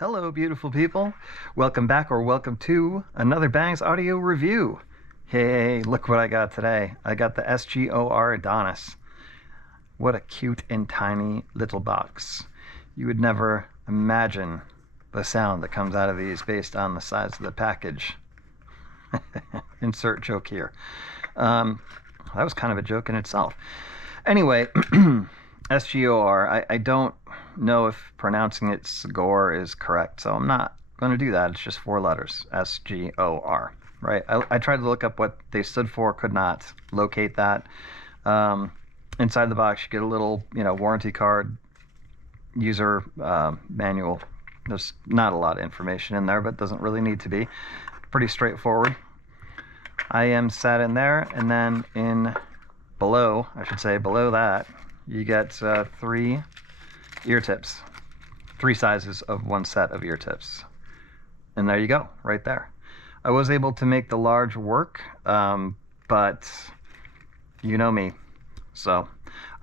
Hello, beautiful people. Welcome back or welcome to another Bangs audio review. Hey, look what I got today. I got the SGOR Adonis. What a cute and tiny little box. You would never imagine the sound that comes out of these based on the size of the package. Insert joke here. That was kind of a joke in itself. Anyway, SGOR, I don't know if pronouncing it SGOR is correct, so I'm not going to do that. It's just 4 letters, SGOR, right? I tried to look up what they stood for, could not locate that. Inside the box, you get a little, warranty card, user manual. There's not a lot of information in there, but doesn't really need to be. Pretty straightforward. IM sat in there, and then below that, you get 3 ear tips, 3 sizes of 1 set of ear tips. And there you go, right there. I was able to make the large work, but you know me. So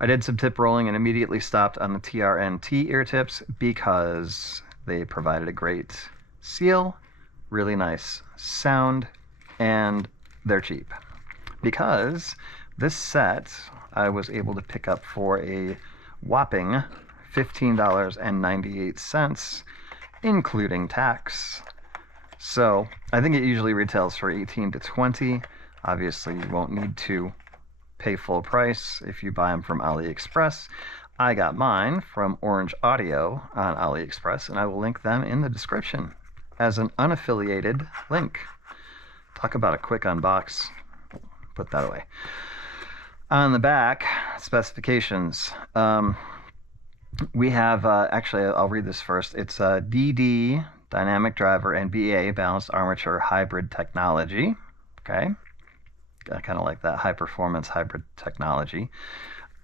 I did some tip rolling and immediately stopped on the TRNT ear tips because they provided a great seal, really nice sound, and they're cheap. Because this set I was able to pick up for a whopping $15.98, including tax. So I think it usually retails for $18 to $20. Obviously, you won't need to pay full price if you buy them from AliExpress. I got mine from Orange Audio on AliExpress, and I will link them in the description as an unaffiliated link. Talk about a quick unbox. Put that away. On the back, specifications. We have, actually, I'll read this first. It's DD, dynamic driver, and BA, balanced armature hybrid technology. Okay. I kind of like that high performance hybrid technology.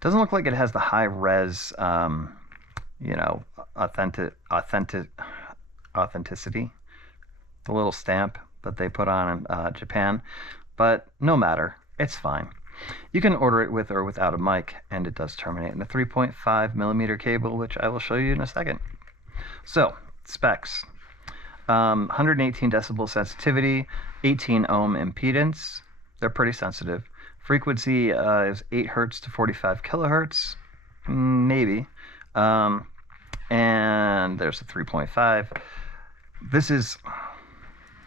Doesn't look like it has the high res, authenticity, the little stamp that they put on in Japan, but no matter, it's fine. You can order it with or without a mic, and it does terminate in a 3.5 millimeter cable, which I will show you in a second. So, specs. 118 decibel sensitivity, 18 ohm impedance. They're pretty sensitive. Frequency is 8 hertz to 45 kilohertz, maybe. And there's a 3.5. This is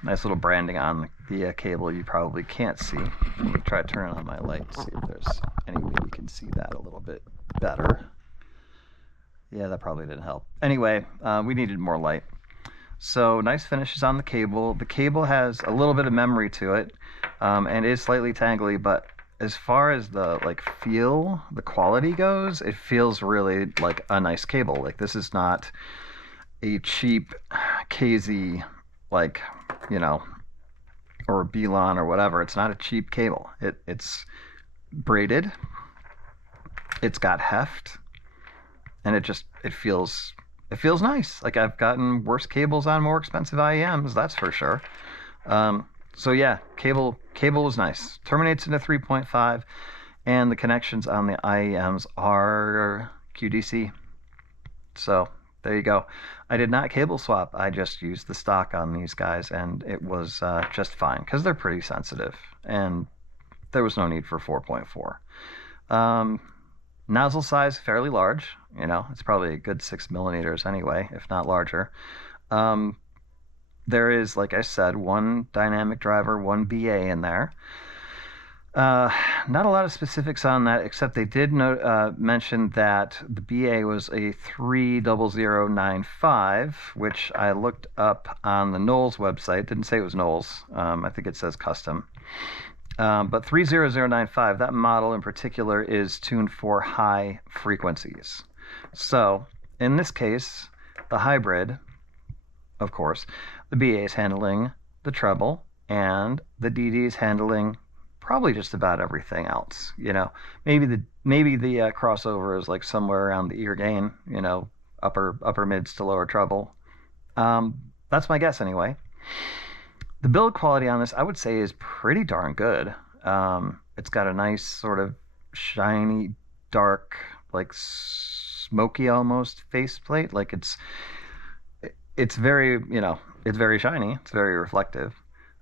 nice little branding on the cable you probably can't see. Let me try turning on my light and see if there's any way you can see that a little bit better. Yeah, that probably didn't help. Anyway, we needed more light. So nice finishes on the cable. The cable has a little bit of memory to it, and is slightly tangly, but as far as the the quality goes, it feels really like a nice cable. Like, this is not a cheap KZ, or Belon or whatever. It's not a cheap cable. It's braided, it's got heft, and it feels nice. Like, I've gotten worse cables on more expensive IEMs, that's for sure. So yeah, cable was nice. Terminates in a 3.5, and the connections on the IEMs are QDC. So there you go. I did not cable swap. I just used the stock on these guys, and it was just fine because they're pretty sensitive, and there was no need for 4.4. Nozzle size, fairly large. It's probably a good 6 millimeters anyway, if not larger. There is, like I said, 1 dynamic driver, 1 BA in there. Not a lot of specifics on that, except they did mention that the BA was a 30095, which I looked up on the Knowles website. Didn't say it was Knowles. I think it says custom. But 30095, that model in particular, is tuned for high frequencies. So in this case, the hybrid, of course, the BA is handling the treble, and the DD is handling probably just about everything else. Maybe the crossover is like somewhere around the ear gain, upper mids to lower treble. That's my guess anyway. The build quality on this, I would say, is pretty darn good. It's got a nice sort of shiny, dark, like smoky almost faceplate. Like, it's very, it's very shiny. It's very reflective.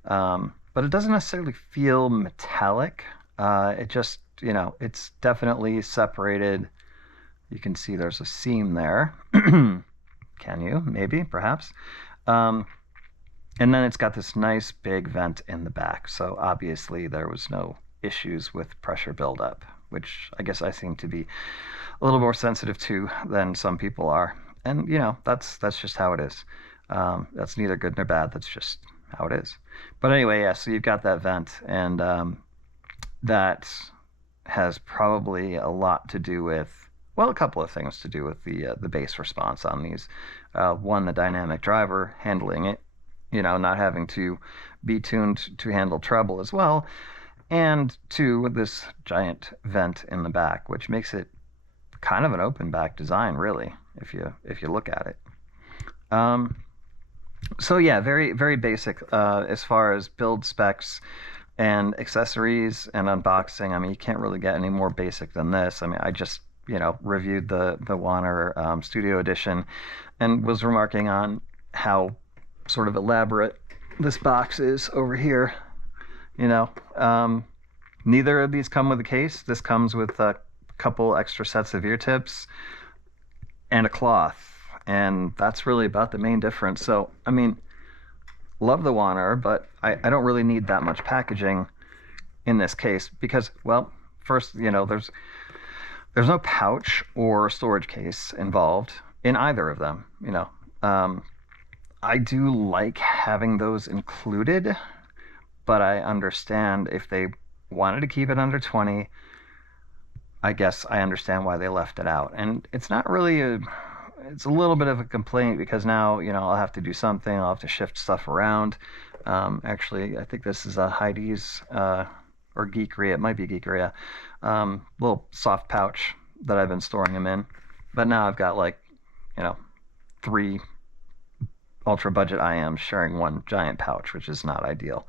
But it doesn't necessarily feel metallic. It just, it's definitely separated. You can see there's a seam there. Can you? Maybe, perhaps. Um, and then it's got this nice big vent in the back. So obviously there was no issues with pressure buildup, which I guess I seem to be a little more sensitive to than some people are. And that's just how it is. That's neither good nor bad. That's just how it is. But anyway, yeah. So you've got that vent, and that has probably a lot to do with, well, a couple of things to do with the bass response on these. One, the dynamic driver handling it, not having to be tuned to handle treble as well, and two, this giant vent in the back, which makes it kind of an open back design, really, if you look at it. So yeah, very very basic as far as build specs and accessories and unboxing. I mean, you can't really get any more basic than this. I mean, I just reviewed the Warner Studio Edition and was remarking on how sort of elaborate this box is over here. Neither of these come with a case. This comes with a couple extra sets of ear tips and a cloth, and that's really about the main difference. So, I mean, love the Warner, but I don't really need that much packaging in this case because, well, first, there's no pouch or storage case involved in either of them. I do like having those included, but I understand if they wanted to keep it under 20. I guess I understand why they left it out. And it's not really it's a little bit of a complaint because now, I'll have to do something. I'll have to shift stuff around. Actually, I think this is a Heidi's or Geekery. It might be Geekery. Little soft pouch that I've been storing them in. But now I've got 3 ultra budget IMs sharing one giant pouch, which is not ideal.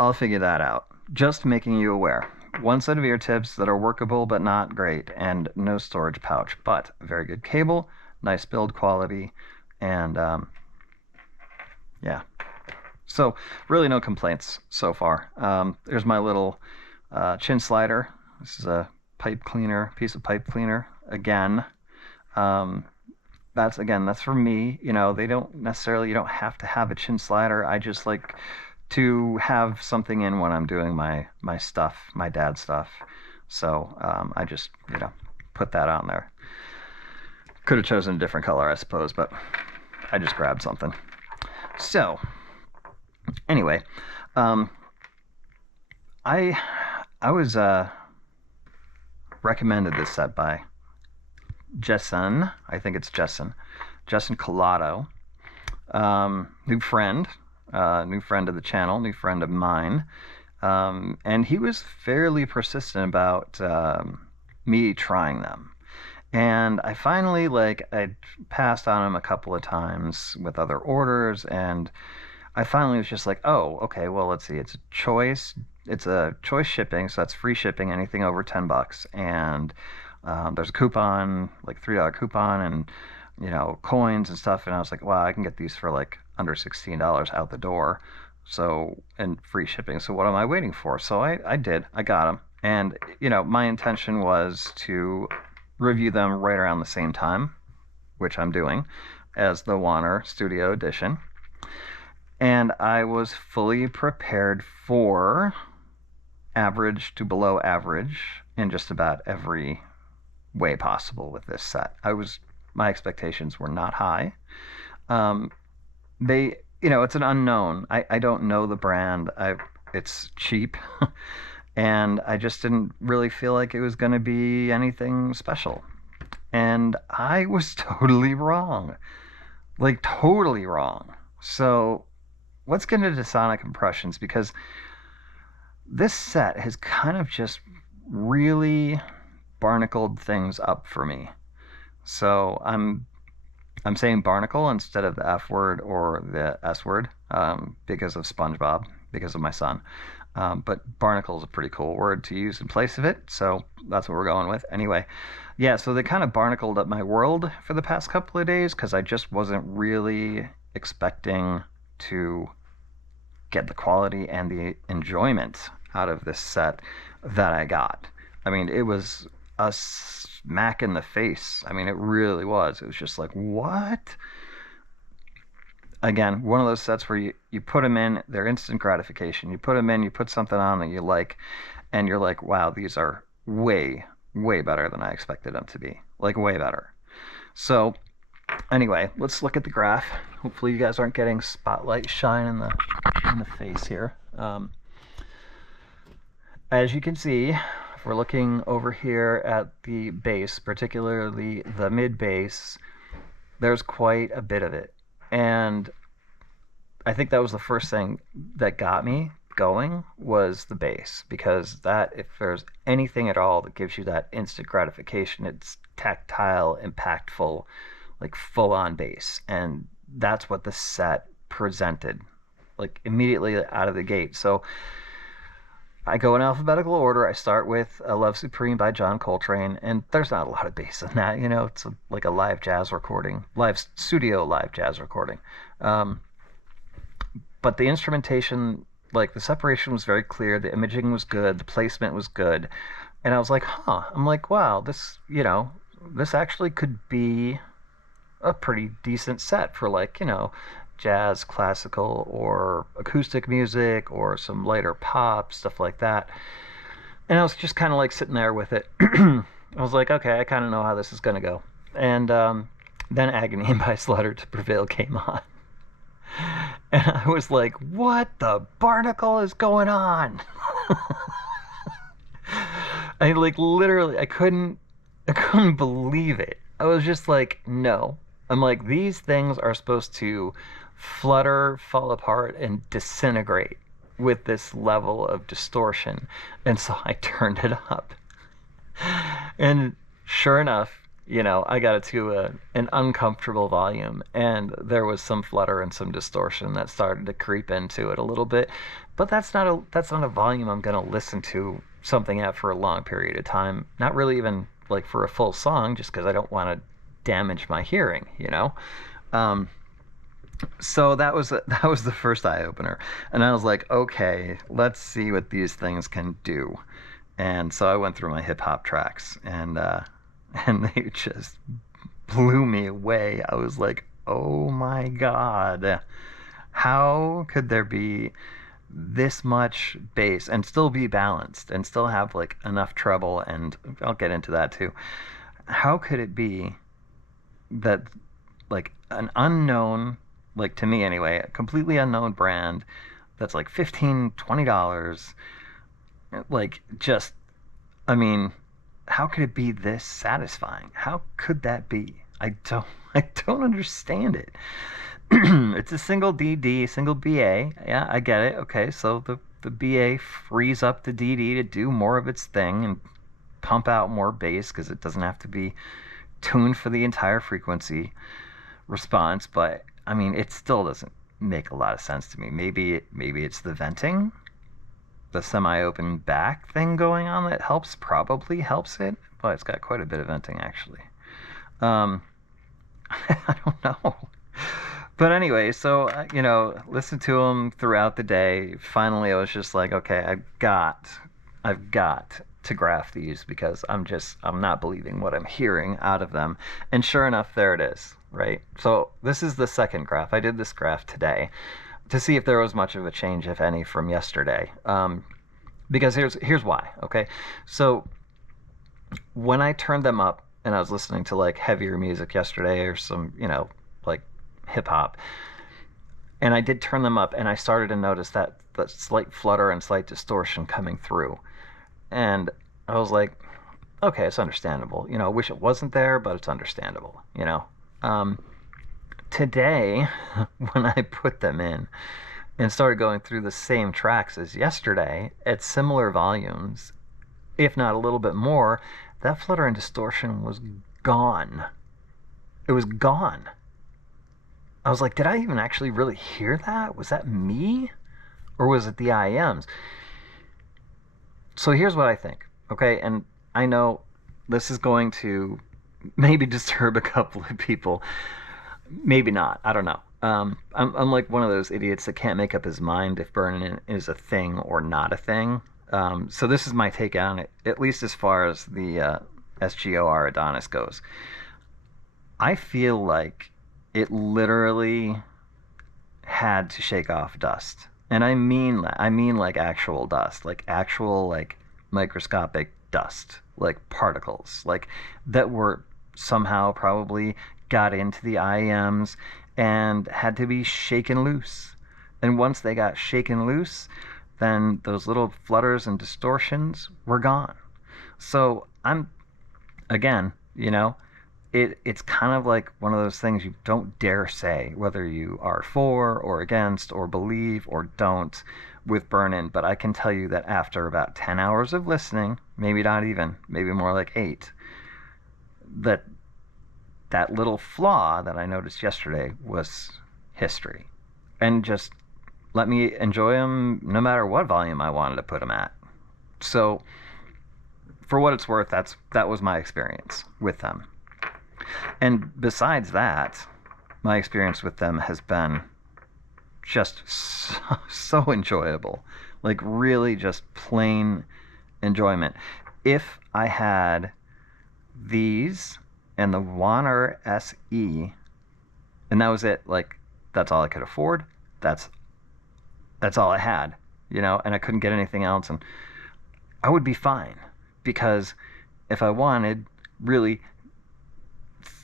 I'll figure that out. Just making you aware. One set of ear tips that are workable but not great, and no storage pouch, but very good cable, nice build quality, and yeah. So really no complaints so far. There's my little chin slider. This is a piece of pipe cleaner again. That's for me. You don't have to have a chin slider. I just like to have something in when I'm doing my stuff, my dad stuff. So I just, put that on there. Could have chosen a different color, I suppose, but I just grabbed something. So anyway, I was recommended this set by Jeson. I think it's Jeson Collado. New friend of the channel, new friend of mine. And he was fairly persistent about me trying them. And I finally, I passed on him a couple of times with other orders, and I finally was just like, oh, okay, well, let's see. It's a choice shipping, so that's free shipping, anything over $10. And there's a coupon, $3 coupon, and coins and stuff. And I was like, wow, I can get these for under $16 out the door. So, and free shipping. So what am I waiting for? So I did. I got them. And, my intention was to review them right around the same time, which I'm doing, as the Warner Studio Edition. And I was fully prepared for average to below average in just about every way possible with this set. My expectations were not high. It's an unknown. I don't know the brand. It's cheap. And I just didn't really feel like it was going to be anything special. And I was totally wrong. Totally wrong. So let's get into sonic impressions, because this set has kind of just really barnacled things up for me. So I'm saying barnacle instead of the F word or the S word because of SpongeBob, because of my son. But barnacle is a pretty cool word to use in place of it, so that's what we're going with. Anyway, Yeah, so they kind of barnacled up my world for the past couple of days because I just wasn't really expecting to get the quality and the enjoyment out of this set that I got. I mean, it was a smack in the face. I mean, it really was. It was just like, what? Again, one of those sets where you put them in, they're instant gratification. You put them in, you put something on that you like, and you're like, wow, these are way, way better than I expected them to be. Like, way better. So, anyway, let's look at the graph. Hopefully you guys aren't getting spotlight shine in the face here. As you can see, if we're looking over here at the bass, particularly the mid bass, there's quite a bit of it. And I think that was the first thing that got me going, was the bass, because that, if there's anything at all that gives you that instant gratification, it's tactile, impactful, like full-on bass. And that's what the set presented, like immediately out of the gate. So I go in alphabetical order. I start with Love Supreme by John Coltrane, and there's not a lot of bass in that, you know, it's like a live jazz recording, live jazz recording. But the instrumentation, like the separation was very clear, the imaging was good, the placement was good, and I was like, I'm like, wow, this, you know, this actually could be a pretty decent set for, like, you know, jazz, classical, or acoustic music, or some lighter pop, stuff like that. And I was just kind of like sitting there with it. I was like, okay, I kind of know how this is going to go. And then Agony by Slaughter to Prevail came on. And I was like, what the barnacle is going on? I like literally, I couldn't believe it. I was just like, no. I'm like, these things are supposed to flutter, fall apart, and disintegrate with this level of distortion. And so I turned it up. And sure enough, you know, I got it to an uncomfortable volume, and there was some flutter and some distortion that started to creep into it a little bit. But that's not a volume I'm going to listen to something at for a long period of time. Not really even like for a full song, just because I don't want to damage my hearing, you know. So that was the first eye opener, and I was like, okay, let's see what these things can do. And so I went through my hip hop tracks, and they just blew me away. I was like, oh my god, how could there be this much bass and still be balanced and still have like enough treble? And I'll get into that too. How could it be that like an unknown, like to me anyway, a completely unknown brand that's like $15-20, like, just, I mean, how could it be this satisfying? How could that be? I don't understand it. It's a single DD, single BA. Yeah, I get it. Okay, so the BA frees up the DD to do more of its thing and pump out more bass because it doesn't have to be tuned for the entire frequency response. But I mean, it still doesn't make a lot of sense to me. Maybe it's the venting, the semi-open back thing going on that probably helps it, but it's got quite a bit of venting actually. I don't know. But anyway, so, you know, listen to them throughout the day. Finally, I was just like, okay, I've got to graph these because I'm not believing what I'm hearing out of them. And sure enough, there it is, right? So this is the second graph. I did this graph today to see if there was much of a change, if any, from yesterday. Because here's why, okay? So when I turned them up and I was listening to like heavier music yesterday or some, you know, like hip hop, and I did turn them up and I started to notice that slight flutter and slight distortion coming through. And I was like, okay, it's understandable. You know, I wish it wasn't there, but it's understandable, you know. Today, when I put them in and started going through the same tracks as yesterday at similar volumes, if not a little bit more, that flutter and distortion was gone. It was gone. I was like, did I even actually really hear that? Was that me? Or was it the IMs? So here's what I think, okay? And I know this is going to maybe disturb a couple of people. Maybe not. I don't know. I'm like one of those idiots that can't make up his mind if burning is a thing or not a thing. So this is my take on it, at least as far as the SGOR Adonis goes. I feel like it literally had to shake off dust, and I mean like actual dust, like actual like microscopic dust, like particles, like that were somehow probably got into the IEMs and had to be shaken loose. And once they got shaken loose, then those little flutters and distortions were gone. So I'm, again, it's kind of like one of those things you don't dare say whether you are for or against or believe or don't with burn-in. But I can tell you that after about 10 hours of listening, maybe not even, maybe more like 8, that little flaw that I noticed yesterday was history. And just let me enjoy them no matter what volume I wanted to put them at. So for what it's worth, that was my experience with them. And besides that, my experience with them has been just so enjoyable. Like really just plain enjoyment. If I had these and the Warner SE, and that was it, like that's all I could afford, that's all I had, and I couldn't get anything else, and I would be fine. Because if I wanted really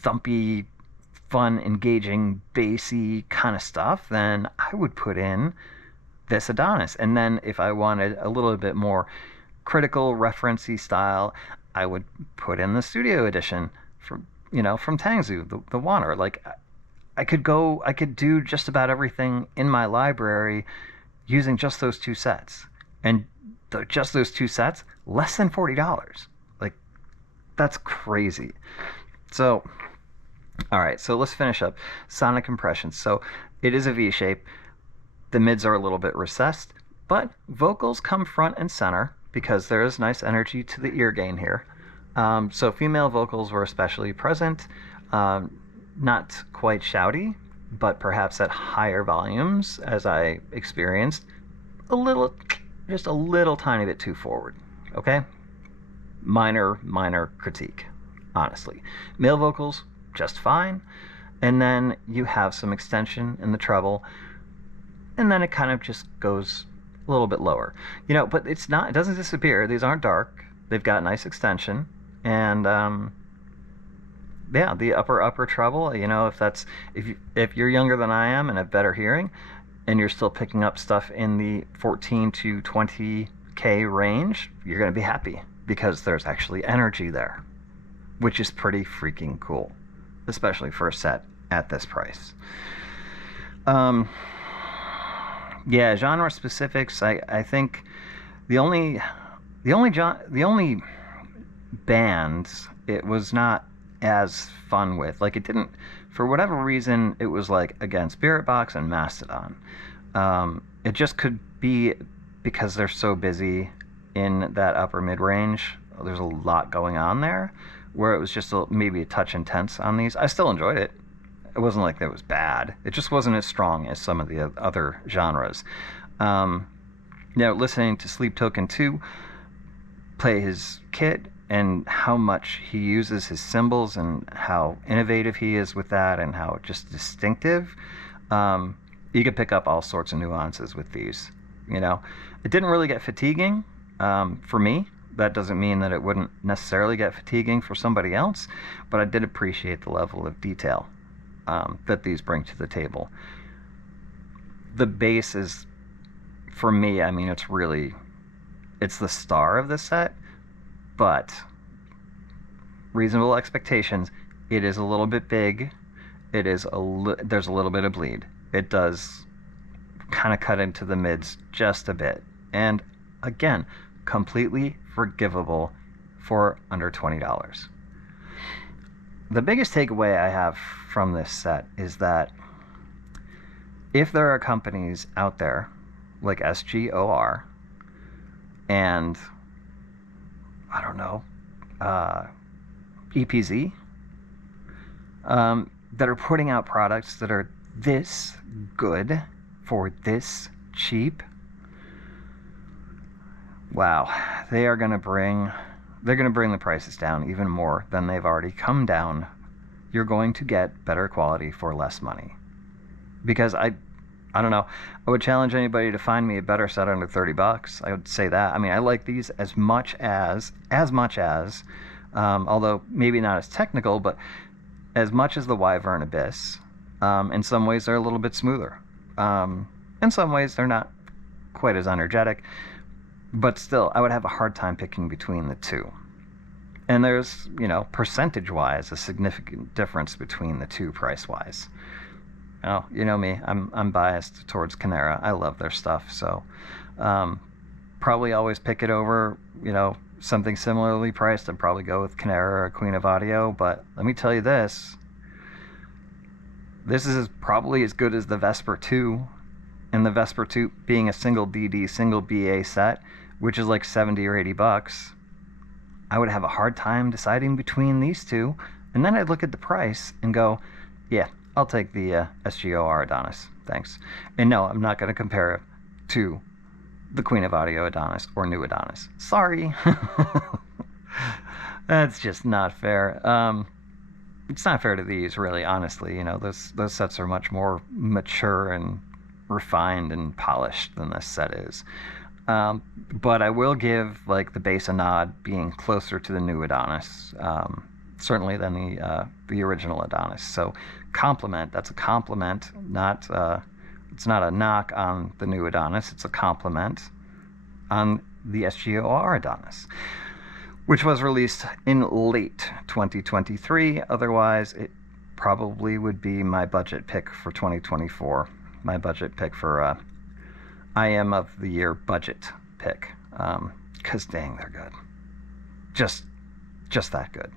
thumpy, fun, engaging, bassy kind of stuff, then I would put in this Adonis. And then if I wanted a little bit more critical, referencey style, I would put in the studio edition from Tangzu, the Warner. Like I could do just about everything in my library using just those two sets. And just those two sets, less than $40. Like, that's crazy. So, all right, so let's finish up. Sonic compression. So it is a V shape. The mids are a little bit recessed, but vocals come front and center because there is nice energy to the ear gain here. So female vocals were especially present. Not quite shouty, but perhaps at higher volumes, as I experienced. Just a little tiny bit too forward. Okay? Minor critique, honestly. Male vocals, just fine. And then you have some extension in the treble. And then it kind of just goes a little bit lower. But it doesn't disappear. These aren't dark. They've got nice extension. And yeah, the upper treble, if you're younger than I am and have better hearing, and you're still picking up stuff in the 14 to 20K range, you're going to be happy because there's actually energy there, which is pretty freaking cool, especially for a set at this price. Yeah, genre specifics. I think the only bands it was not as fun with. Like it didn't, for whatever reason, it was like again Spirit Box and Mastodon. It just could be because they're so busy in that upper mid range. There's a lot going on there, where it was just maybe a touch intense on these. I still enjoyed it. It wasn't like it was bad. It just wasn't as strong as some of the other genres. Listening to Sleep Token 2 play his kit and how much he uses his cymbals and how innovative he is with that and how just distinctive. You could pick up all sorts of nuances with these. It didn't really get fatiguing for me. That doesn't mean that it wouldn't necessarily get fatiguing for somebody else, but I did appreciate the level of detail that these bring to the table. The bass is, for me, it's the star of the set, but reasonable expectations, it is a little bit big. There's a little bit of bleed. It does kind of cut into the mids just a bit. And again, completely forgivable for under $20. The biggest takeaway I have from this set is that if there are companies out there like SGOR and I don't know, EPZ, that are putting out products that are this good for this cheap. Wow, they're going to bring the prices down even more than they've already come down. You're going to get better quality for less money. Because I don't know, I would challenge anybody to find me a better set under $30. I would say that. I mean, I like these as much as, although maybe not as technical, but as much as the Wyvern Abyss. In some ways, they're a little bit smoother. In some ways, they're not quite as energetic. But still, I would have a hard time picking between the two. And there's, you know, percentage-wise, a significant difference between the two price-wise. Oh, you know me, I'm biased towards Canera. I love their stuff, so probably always pick it over, you know, something similarly priced. I'd probably go with Canera or Queen of Audio, but let me tell you this. This is probably as good as the Vesper 2, and the Vesper 2 being a single DD, single BA set, which is like $70 or $80. I would have a hard time deciding between these two, and then I'd look at the price and go, yeah, I'll take the SGOR Adonis, thanks. And no, I'm not going to compare it to the Queen of Audio Adonis or New Adonis. Sorry. That's just not fair. It's not fair to these, really, honestly. You know, those sets are much more mature and refined and polished than this set is. But I will give, like, the base a nod, being closer to the New Adonis, certainly than the original Adonis. So compliment, that's a compliment, not it's not a knock on the New Adonis, it's a compliment on the SGOR Adonis, which was released in late 2023. Otherwise, it probably would be my budget pick for 2024. My budget pick for IM of the year budget pick, because dang, they're good. Just that good.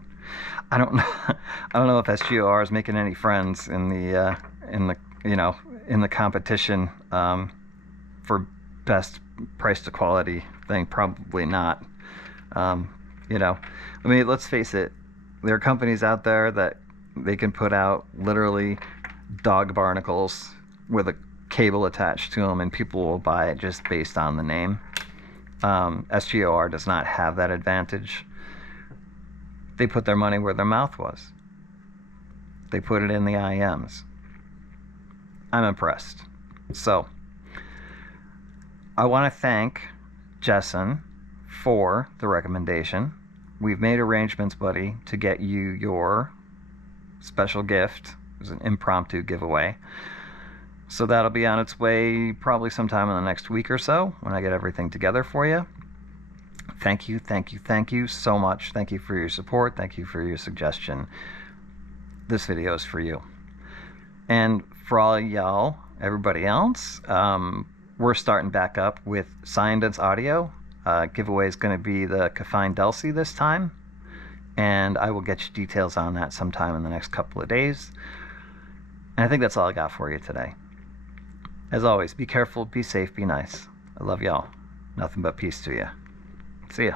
I don't know if SGOR is making any friends in the in the competition for best price to quality thing. Probably not. You know, I mean, let's face it. There are companies out there that they can put out literally dog barnacles with a cable attached to them, and people will buy it just based on the name. SGOR does not have that advantage. They put their money where their mouth was. They put it in the IMs. I'm impressed. So, I want to thank Jeson for the recommendation. We've made arrangements, buddy, to get you your special gift. It was an impromptu giveaway. So that'll be on its way probably sometime in the next week or so when I get everything together for you. Thank you so much. Thank you for your support. Thank you for your suggestion. This video is for you. And for all y'all, everybody else, we're starting back up with Science Audio. Giveaway is going to be the Caffine Delsey this time. And I will get you details on that sometime in the next couple of days. And I think that's all I got for you today. As always, be careful, be safe, be nice. I love y'all. Nothing but peace to you. See ya.